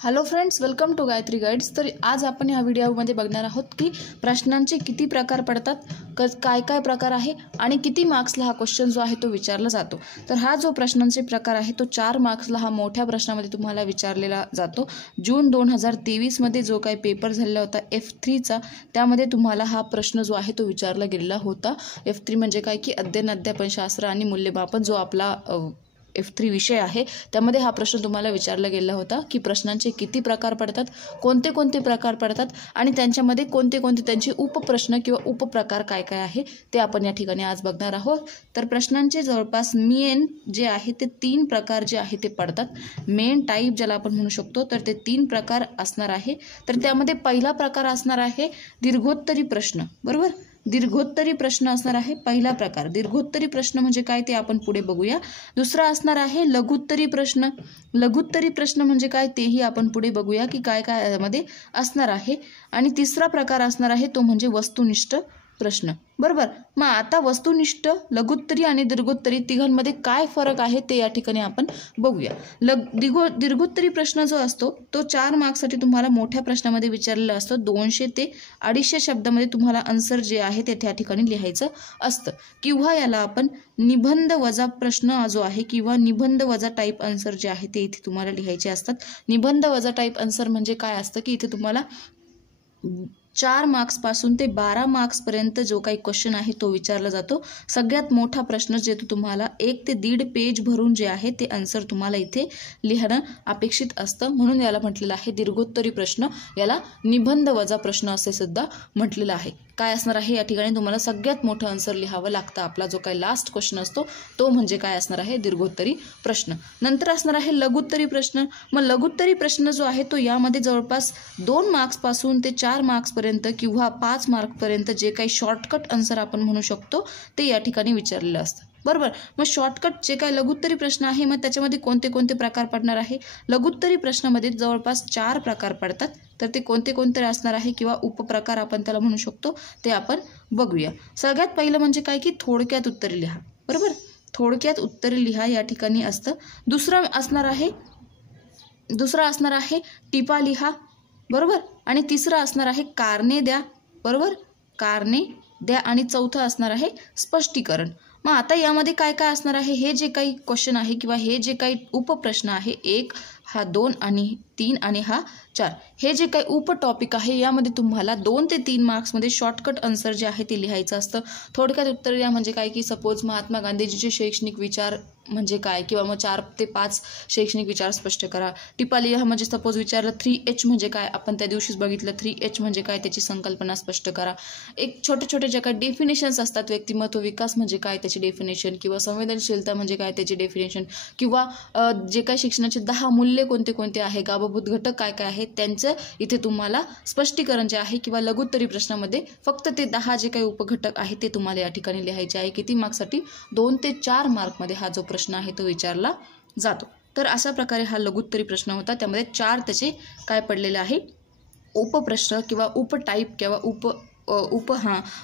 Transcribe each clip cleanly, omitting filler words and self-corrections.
Hello friends, welcome to Gayatri guides. तर आज आपण ह्या व्हिडिओमध्ये बघणार आहोत की प्रश्नांचे किती प्रकार पडतात, काय काय प्रकार आहे आणि किती मार्क्सला हा क्वेश्चन जो आहे तो विचारला जातो। तर हा जो प्रश्नांचे प्रकार आहे तो 4 मार्क्सला हा मोठ्या प्रश्नामध्ये तुम्हाला विचारलेला जातो। जून 2023 मध्ये जो काही पेपर झालेला होता F3चा, त्यामध्ये तुम्हाला हा प्रश्न जो आहे तो विचारला गेलेला होता। F3 म्हणजे काय की अध्ययन अध्यापनशास्त्र आणि मूल्यमापन जो आपला F3 विषय आहे, त्यामध्ये हा प्रश्न तुम्हाला विचारला गेला होता की प्रश्नांचे किती प्रकार पडतात, कोणते कोणते प्रकार पडतात आणि त्यांच्यामध्ये कोणते कोणते त्यांचे उपप्रश्न किंवा उपप्रकार काय काय आहे ते आपण या ठिकाणी आज बघणार आहोत। तर प्रश्नांचे जवळपास मेन जे आहे ते 3 प्रकार जे आहे ते पडतात। मेन टाईप ज्याला आपण म्हणू शकतो, तर ते 3 प्रकार असणार आहे। तर त्यामध्ये पहिला प्रकार असणार आहे दीर्घोत्तरी प्रश्न, बरोबर। दीर्घोत्तरी प्रश्न असणार आहे पहिला प्रकार। दीर्घोत्तरी प्रश्न म्हणजे काय ते आपण पुढे बघूया। दुसरा असणार आहे लघुत्तरी प्रश्न। लघुत्तरी प्रश्न म्हणजे काय तेही आपण पुढे बघूया की काय काय यामध्ये असणार आहे। आणि तिसरा प्रकार असणार आहे तो म्हणजे वस्तुनिष्ठ प्रश्न, बरोबर। मग आता वस्तुनिष्ठ, लघुत्तरी आणि दीर्घोत्तरी तिघांमध्ये काय फरक आहे ते या ठिकाणी आपण बघूया। दीर्घोत्तरी प्रश्न जो असतो तो 4 मार्क्ससाठी तुम्हाला मोठ्या प्रश्नामध्ये विचारलेला असतो। 200 ते 250 शब्दामध्ये तुम्हाला आन्सर जे आहे ते त्या ठिकाणी लिहायचं असतं, किंवा याला आपण निबंध वजा प्रश्न जो आहे किंवा निबंध वजा टाईप आन्सर जे आहे ते इथे तुम्हाला लिहायचे असतात। निबंध वजा टाईप आन्सर म्हणजे काय असतं की इथे तुम्हाला 4 मार्क्सपासून ते 12 मार्क्सपर्यंत जो काही क्वेश्चन आहे तो विचारला जातो। सगळ्यात मोठा प्रश्न जे तुम्हाला 1 ते 1.5 पेज भरून जे आहे ते आन्सर तुम्हाला इथे लिहिणं अपेक्षित असतं, म्हणून याला म्हटलेलं आहे दीर्घोत्तरी प्रश्न। याला निबंध वजा प्रश्न असे सुद्धा म्हटलेलं आहे। काय असणार आहे या ठिकाणी तुम्हाला सगळ्यात मोठं आन्सर लिहावं लागतं। आपला जो काही लास्ट क्वेश्चन असतो तो म्हणजे काय असणार आहे, दीर्घोत्तरी प्रश्न। नंतर असणार आहे लघुत्तरी प्रश्न। मग लघुत्तरी प्रश्न जो आहे तो यामध्ये जवळपास 2 मार्क्सपासून ते 4 मार्क्सपर्यंत किंवा 5 मार्कपर्यंत जे काही शॉर्टकट आन्सर आपण म्हणू शकतो ते या ठिकाणी विचारलेलं असतं, बरोबर। मग शॉर्टकट जे काही लघुत्तरी प्रश्न आहे मग त्याच्यामध्ये कोणते कोणते प्रकार पडणार आहे। लघुत्तरी प्रश्नामध्ये जवळपास 4 प्रकार पडतात। तर ते कोणते कोणते असणार आहे किंवा उपप्रकार आपण त्याला म्हणू शकतो ते आपण बघूया। सगळ्यात पहिलं म्हणजे काय की थोडक्यात उत्तरे लिहा, बरोबर। थोडक्यात उत्तरे लिहा या ठिकाणी असतं। दुसरं असणार आहे टिपा लिहा, बरोबर। आणि तिसरं असणार आहे कारणे द्या, बरोबर, कारणे द्या। आणि चौथं असणार आहे स्पष्टीकरण। मग आता यामध्ये काय काय असणार आहे, हे जे काही क्वेश्चन आहे किंवा हे जे काही उपप्रश्न आहे, 1 हा 2 आणि 3 आणि हा 4, हे जे काही उपटॉपिक आहे यामध्ये तुम्हाला 2 ते 3 मार्क्समध्ये शॉर्टकट आन्सर जे आहे ते लिहायचं असतं। थोडक्यात उत्तर द्या म्हणजे काय की सपोज महात्मा गांधीजीचे शैक्षणिक विचार म्हणजे काय, किंवा मग 4 ते 5 शैक्षणिक विचार स्पष्ट करा। टिपा लिहा म्हणजे सपोज विचारलं 3H म्हणजे काय, आपण त्या दिवशीच बघितलं 3H म्हणजे काय, त्याची संकल्पना स्पष्ट करा। एक छोटे छोटे जे काही डेफिनेशन्स असतात, व्यक्तिमत्व विकास म्हणजे काय त्याची डेफिनेशन, किंवा संवेदनशीलता म्हणजे काय त्याची डेफिनेशन, किंवा जे काही शिक्षणाचे 10 मूल्य कोणते कोणते आहे, गाभभूत घटक काय काय आहेत त्यांचं इथे तुम्हाला स्पष्टीकरण जे आहे, किंवा लघुत्तरी प्रश्नामध्ये फक्त ते 10 जे काही उपघटक आहे ते तुम्हाला या ठिकाणी लिहायचे आहे। किती मार्क्ससाठी, 2 ते 4 मार्कमध्ये हा जो प्रश्न आहे तो विचारला जातो। तर अशा प्रकारे हा लघुत्तरी प्रश्न होता। त्यामध्ये 4 त्याचे काय पडलेले आहे, उपप्रश्न किंवा उपटाईप किंवा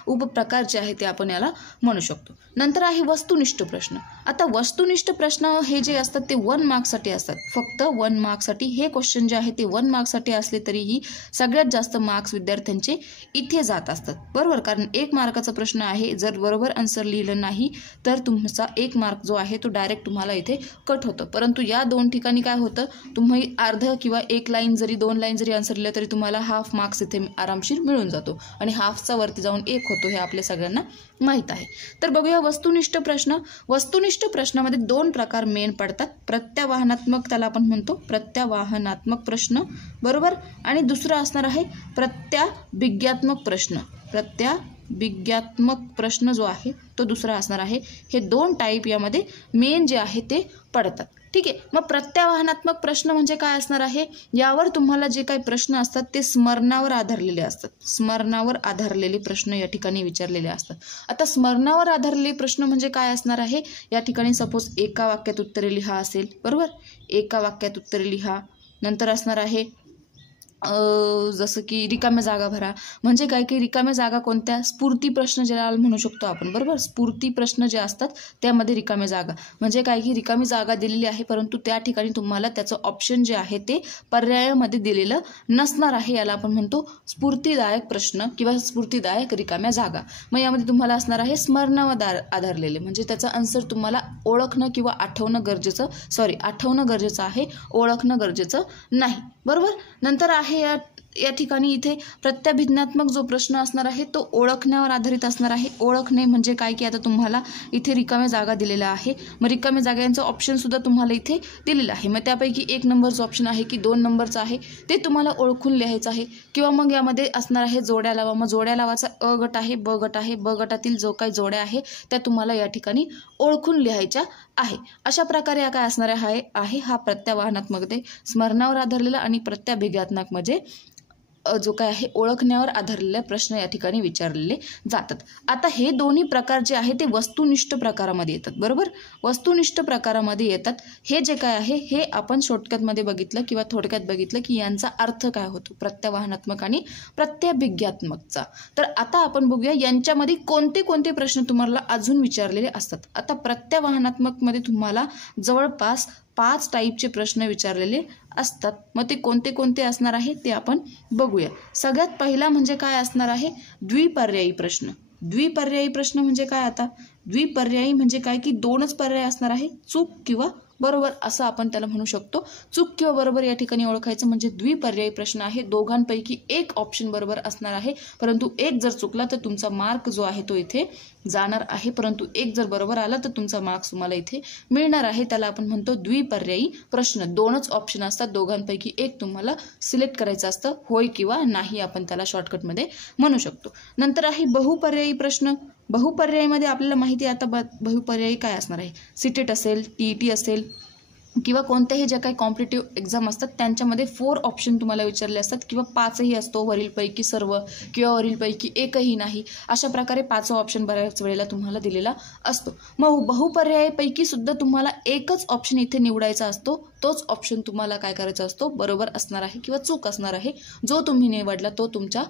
उपप्रकार जे आहे ते आपण याला म्हणू शकतो। नंतर आहे वस्तुनिष्ठ प्रश्न। आता वस्तुनिष्ठ प्रश्न हे जे असतात ते 1 मार्क्ससाठी असतात, फक्त 1 मार्क्ससाठी। हे क्वेश्चन जे आहे ते 1 मार्क्ससाठी असले तरीही सगळ्यात जास्त मार्क्स विद्यार्थ्यांचे इथे जात असतात, बरोबर। कारण 1 मार्काचा प्रश्न आहे, जर बरोबर आन्सर लिहिलं नाही तर तुमचा 1 मार्क जो आहे तो डायरेक्ट तुम्हाला इथे कट होतं। परंतु या 2 ठिकाणी काय होतं, तुम्ही अर्ध किंवा 1 लाईन जरी 2 लाईन जरी आन्सर लिहिलं तरी तुम्हाला हाफ मार्क्स इथे आरामशीर मिळून जातो, आणि हाफचा वरती जाऊन 1 होतो हे आपल्या सगळ्यांना माहीत आहे। तर बघूया वस्तुनिष्ठ प्रश्न। वस्तुनिष्ठ प्रश्नामध्ये 2 प्रकार मेन पडतात। प्रत्यावाहनात्मक त्याला आपण म्हणतो, प्रत्यावाहनात्मक प्रश्न, बरोबर। आणि दुसरा असणार आहे प्रत्याभिज्ञात्मक प्रश्न। प्रत्याभिज्ञात्मक प्रश्न जो आहे तो दुसरा असणार आहे। हे 2 टाईप यामध्ये मेन जे आहे ते पडतात, ठीक आहे। मग प्रत्यावाहनात्मक प्रश्न म्हणजे काय असणार आहे, यावर तुम्हाला जे काही प्रश्न असतात ते स्मरणावर आधारलेले असतात। स्मरणावर आधारलेले प्रश्न या ठिकाणी विचारलेले असतात। आता स्मरणावर आधारलेले प्रश्न म्हणजे काय असणार आहे, या ठिकाणी सपोज एका वाक्यात उत्तरे लिहा असेल, बरोबर, एका वाक्यात उत्तरे लिहा। नंतर असणार आहे जसं की रिकाम्या जागा भरा. म्हणजे काय की रिकाम्या जागा कोणत्या, स्फूर्ती प्रश्न ज्याला म्हणू शकतो आपण, बरोबर. स्फूर्ती प्रश्न जे असतात त्यामध्ये रिकाम्या जागा म्हणजे काय की रिकामी जागा दिलेली आहे परंतु त्या ठिकाणी तुम्हाला त्याचं ऑप्शन जे आहे ते पर्यायामध्ये दिलेलं नसणार आहे. याला आपण म्हणतो स्फूर्तीदायक प्रश्न किंवा स्फूर्तीदायक रिकाम्या जागा. मग यामध्ये तुम्हाला असणार आहे स्मरणावर आधारलेले म्हणजे त्याचा आन्सर तुम्हाला ओळखणं किंवा आठवणं गरजेचं आहे, ओळखणं गरजेचं नाही, बरोबर. नंतर आहे या ठिकाणी इथे प्रत्याभिज्ञात्मक जो प्रश्न असणार आहे तो ओळखण्यावर आधारित असणार आहे. ओळखणे म्हणजे काय की आता तुम्हाला इथे रिकाम्या जागा दिलेल्या आहे. मग रिकाम्या जागांचं ऑप्शन सुद्धा तुम्हाला इथे दिलेलं आहे. मग त्यापैकी 1 नंबरचं ऑप्शन आहे की 2 नंबरचं आहे ते तुम्हाला ओळखून लिहायचं आहे. किंवा मग यामध्ये असणार आहे जोड्या लावा. मग जोड्या लावाचा अ गट आहे, ब गट आहे. ब गटातील जो काही जोड्या आहे त्या तुम्हाला या ठिकाणी ओळखून लिहायच्या आहे. अशा प्रकारे या काय असणार आहे हा प्रत्यावाहनात्मक ते स्मरणावर आधारलेला आणि प्रत्याभिज्ञात्मक म्हणजे जो काय आहे ओळखण्यावर आधारलेले प्रश्न या ठिकाणी विचारलेले जातात. आता हे दोन्ही प्रकार जे आहे ते वस्तुनिष्ठ प्रकारामध्ये येतात, बरोबर. वस्तुनिष्ठ प्रकारामध्ये येतात. हे जे काय आहे हे आपण शॉर्टकटमध्ये बघितलं किंवा थोडक्यात बघितलं की यांचा अर्थ काय होतो प्रत्यावाहनात्मक आणि प्रत्याभिज्ञात्मकचा. तर आता आपण बघूया यांच्यामध्ये कोणते कोणते प्रश्न तुम्हाला अजून विचारलेले असतात. आता प्रत्यावाहनात्मकमध्ये तुम्हाला जवळपास 5 टाईपचे प्रश्न विचारलेले असतात. मग ते कोणते कोणते असणार आहे ते आपण बघूया. सगळ्यात पहिला म्हणजे काय असणार आहे द्विपर्यायी प्रश्न. द्विपर्यायी प्रश्न म्हणजे काय, आता द्विपर्यायी म्हणजे काय की 2च पर्याय असणार आहे, चूक किंवा बरोबर असं आपण त्याला म्हणू शकतो. चूक किंवा बरोबर या ठिकाणी ओळखायचं म्हणजे द्विपर्यायी प्रश्न आहे. दोघांपैकी एक ऑप्शन बरोबर असणार आहे परंतु एक जर चुकला तर तुमचा मार्क जो आहे तो इथे जाणार आहे, परंतु एक जर बरोबर आला तर तुमचा मार्क्स तुम्हाला इथे मिळणार आहे. त्याला आपण म्हणतो द्विपर्यायी प्रश्न. 2च ऑप्शन असतात, दोघांपैकी एक तुम्हाला सिलेक्ट करायचं असतं, होय किंवा नाही आपण त्याला शॉर्टकटमध्ये म्हणू शकतो. नंतर आहे बहुपर्यायी प्रश्न. बहुपर्यायीमध्ये आपल्याला माहिती आहे आता बहुपर्यायी काय असणार आहे, सीटेट असेल, टीईटी असेल किंवा कोणत्याही ज्या काही कॉम्पिटिटिव्ह एक्झाम असतात त्यांच्यामध्ये 4 ऑप्शन तुम्हाला विचारले असतात किंवा 5ही असतो, वरीलपैकी सर्व किंवा वरीलपैकी एकही नाही, अशा प्रकारे 5 ऑप्शन बऱ्याच वेळेला तुम्हाला दिलेला असतो. मग बहुपर्यायीपैकी सुद्धा तुम्हाला एकच ऑप्शन इथे निवडायचा असतो, तोच ऑप्शन तुम्हाला काय करायचा असतो बरोबर असणार आहे किंवा चूक असणार आहे. जो तुम्ही निवडला तो तुमच्या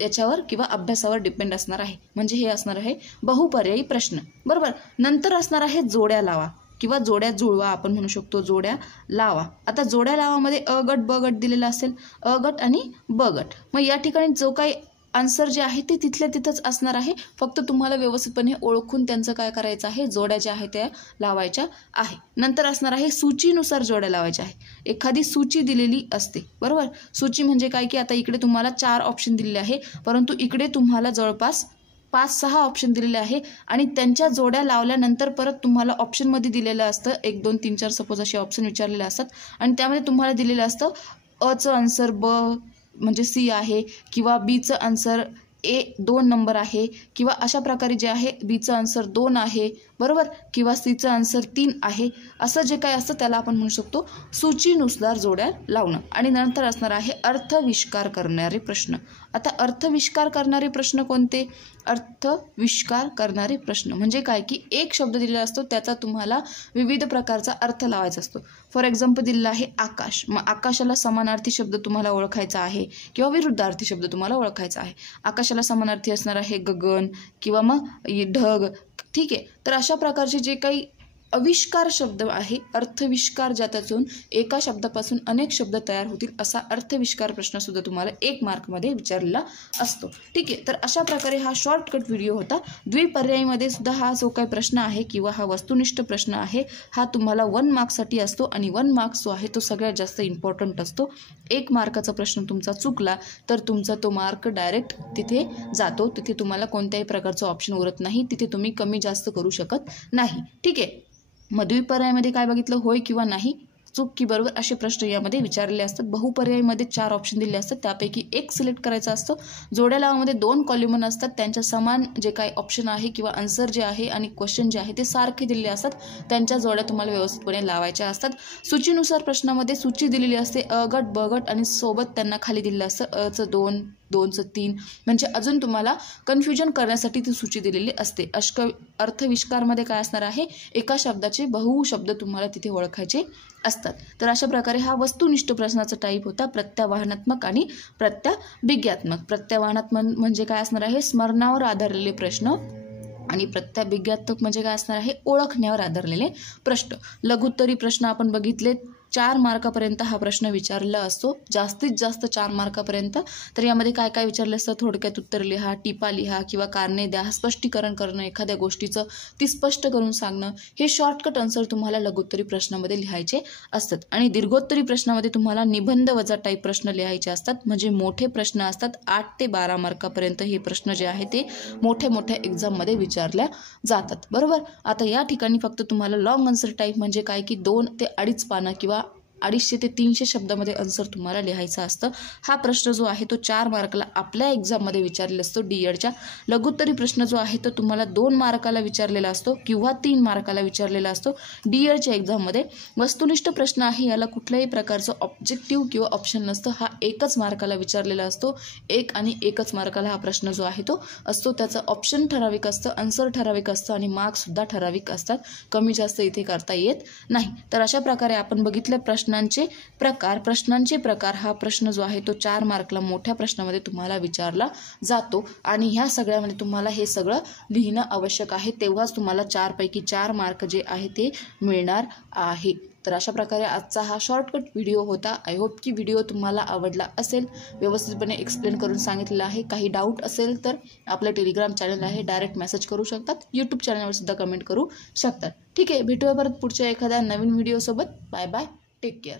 याच्यावर किंवा अभ्यासावर डिपेंड असणार आहे. म्हणजे हे असणार आहे बहुपर्यायी प्रश्न, बरोबर. नंतर असणार आहे जोड्या लावा किंवा जोड्या जुळवा आपण म्हणू शकतो, जोड्या लावा. आता जोड्या लावामध्ये अ गट ब गट दिलेला असेल, अ गट आणि ब गट. मग या ठिकाणी जो काही आन्सर जे आहे ते तिथल्या तिथंच असणार आहे, फक्त तुम्हाला व्यवस्थितपणे ओळखून त्यांचं काय करायचं आहे जोड्या ज्या आहेत त्या लावायच्या आहे. नंतर असणार आहे सूचीनुसार जोड्या लावायच्या आहे. एखादी सूची दिलेली असते, बरोबर. सूची म्हणजे काय की आता इकडे तुम्हाला 4 ऑप्शन दिलेले आहे परंतु इकडे तुम्हाला जवळपास 5-6 ऑप्शन दिलेले आहे आणि त्यांच्या जोड्या लावल्यानंतर परत तुम्हाला ऑप्शनमध्ये दिलेलं असतं 1 2 3 4 सपोज असे ऑप्शन विचारलेले असतात आणि त्यामध्ये तुम्हाला दिलेलं असतं अचं आन्सर ब म्हणजे सी आहे किंवा बीचं आन्सर ए 2 नंबर आहे किंवा अशा प्रकारे जे आहे बीचं आन्सर 2 आहे, बरोबर, किंवा सीचं आन्सर 3 आहे. असं जे काय असतं त्याला आपण म्हणू शकतो सूचीनुसार जोड्या लावणं. आणि नंतर असणार आहे अर्थविष्कार करणारे प्रश्न. आता अर्थविष्कार करणारे प्रश्न कोणते, अर्थविष्कार करणारे प्रश्न म्हणजे काय की एक शब्द दिलेला असतो त्याचा तुम्हाला विविध प्रकारचा अर्थ लावायचा असतो. फॉर एक्झाम्पल दिलेला आहे आकाश. मग आकाशाला समानार्थी शब्द तुम्हाला ओळखायचा आहे किंवा विरुद्धार्थी शब्द तुम्हाला ओळखायचा आहे. आकाशाला समानार्थी असणार आहे गगन किंवा मग ढग, ठीक आहे. तर अशा प्रकारचे जे काही अविष्कार शब्द आहे, अर्थविष्कार ज्याच्यातून एका शब्दापासून अनेक शब्द तयार होतील असा अर्थविष्कार प्रश्न सुद्धा तुम्हाला 1 मार्कमध्ये विचारलेला असतो, ठीक आहे. तर अशा प्रकारे हा शॉर्टकट व्हिडिओ होता. द्विपर्यायीमध्ये सुद्धा हा जो काही प्रश्न आहे किंवा हा वस्तुनिष्ठ प्रश्न आहे हा तुम्हाला 1 मार्क्ससाठी असतो आणि 1 मार्क्स जो आहे तो सगळ्यात जास्त इम्पॉर्टंट असतो. 1 मार्काचा प्रश्न तुमचा चुकला तर तुमचा तो मार्क डायरेक्ट तिथे जातो, तिथे तुम्हाला कोणत्याही प्रकारचं ऑप्शन उरत नाही, तिथे तुम्ही कमी जास्त करू शकत नाही, ठीक आहे. मग द्विपर्यायामध्ये काय बघितलं, होय किंवा नाही, चूक की बरोबर असे प्रश्न यामध्ये विचारलेले असतात. बहुपर्यायीमध्ये 4 ऑप्शन दिलेले असतात त्यापैकी एक सिलेक्ट करायचा असतो. जोड्या लावामध्ये 2 कॉलम असतात, त्यांच्या समान जे काही ऑप्शन आहे किंवा आन्सर जे आहे आणि क्वेश्चन जे आहे ते सारखे दिलेले असतात, त्यांच्या जोड्या तुम्हाला व्यवस्थितपणे लावायच्या असतात. सूचीनुसार प्रश्नामध्ये सूची दिलेली असते अ गट ब गट आणि सोबत त्यांना खाली दिलेलं असतं अचं 2 2चं 3, म्हणजे अजून तुम्हाला कन्फ्युजन करण्यासाठी ती सूची दिलेली असते. अर्थविष्कारमध्ये काय असणार आहे, एका शब्दाचे बहुशब्द तुम्हाला तिथे ओळखायचे असतात. तर अशा प्रकारे हा वस्तुनिष्ठ प्रश्नाचा टाईप होता प्रत्यावाहनात्मक आणि प्रत्याभिज्ञात्मक. प्रत्यावाहनात्मक म्हणजे काय असणार आहे, स्मरणावर आधारलेले प्रश्न, आणि प्रत्याभिज्ञात्मक म्हणजे काय असणार आहे, ओळखण्यावर आधारलेले प्रश्न. लघुत्तरी प्रश्न आपण बघितले, 4 मार्कापर्यंत हा प्रश्न विचारला असतो, जास्तीत जास्त 4 मार्कापर्यंत. तर यामध्ये काय काय विचारलं असतं, थोडक्यात उत्तर लिहा, टिपा लिहा किंवा कारणे द्या, स्पष्टीकरण करणं, एखाद्या गोष्टीचं ती स्पष्ट करून सांगणं, हे शॉर्टकट आन्सर तुम्हाला लघुत्तरी प्रश्नामध्ये लिहायचे असतात. आणि दीर्घोत्तरी प्रश्नामध्ये तुम्हाला निबंध वजा टाईप प्रश्न लिहायचे असतात, म्हणजे मोठे प्रश्न असतात. 8 ते 12 मार्कापर्यंत हे प्रश्न जे आहे ते मोठ्या मोठ्या एक्झाममध्ये विचारल्या जातात. बरोबर. आता या ठिकाणी फक्त तुम्हाला लॉंग आन्सर टाईप म्हणजे काय की 2 ते 2.5 पानं किंवा 250 ते 300 शब्दामध्ये आन्सर तुम्हाला लिहायचा असतं. हा प्रश्न जो आहे तो 4 मार्काला आपल्या एक्झाममध्ये विचारलेला असतो. डीएडच्या लघुत्तरी प्रश्न जो आहे तो तुम्हाला 2 मार्काला विचारलेला असतो किंवा 3 मार्काला विचारलेला असतो डीएडच्या एक्झाममध्ये. वस्तुनिष्ठ प्रश्न आहे, याला कुठल्याही प्रकारचं ऑब्जेक्टिव्ह किंवा ऑप्शन नसतं. हा 1च मार्काला विचारलेला असतो. 1 आणि 1च मार्काला हा प्रश्न जो आहे तो असतो. त्याचं ऑप्शन ठराविक असतं, आन्सर ठराविक असतं आणि मार्क्ससुद्धा ठराविक असतात. कमी जास्त इथे करता येत नाही. तर अशा प्रकारे आपण बघितलं प्रश्नांचे प्रकार. हा प्रश्न जो आहे तो 4 मार्कला मोठ्या प्रश्नामध्ये तुम्हाला विचारला जातो आणि ह्या सगळ्यामध्ये तुम्हाला हे सगळं लिहिणं आवश्यक आहे, तेव्हाच तुम्हाला 4 पैकी 4 मार्क जे आहे ते मिळणार आहे. तर अशा प्रकारे आजचा हा शॉर्टकट व्हिडिओ होता. आय होप की व्हिडिओ तुम्हाला आवडला असेल, व्यवस्थितपणे एक्सप्लेन करून सांगितलेलं आहे. काही डाऊट असेल तर आपलं टेलिग्राम चॅनल आहे, डायरेक्ट मेसेज करू शकतात. यूट्यूब चॅनलवर सुद्धा कमेंट करू शकतात. ठीक आहे, भेटूया परत पुढच्या एखाद्या नवीन व्हिडिओसोबत. Bye bye, take care.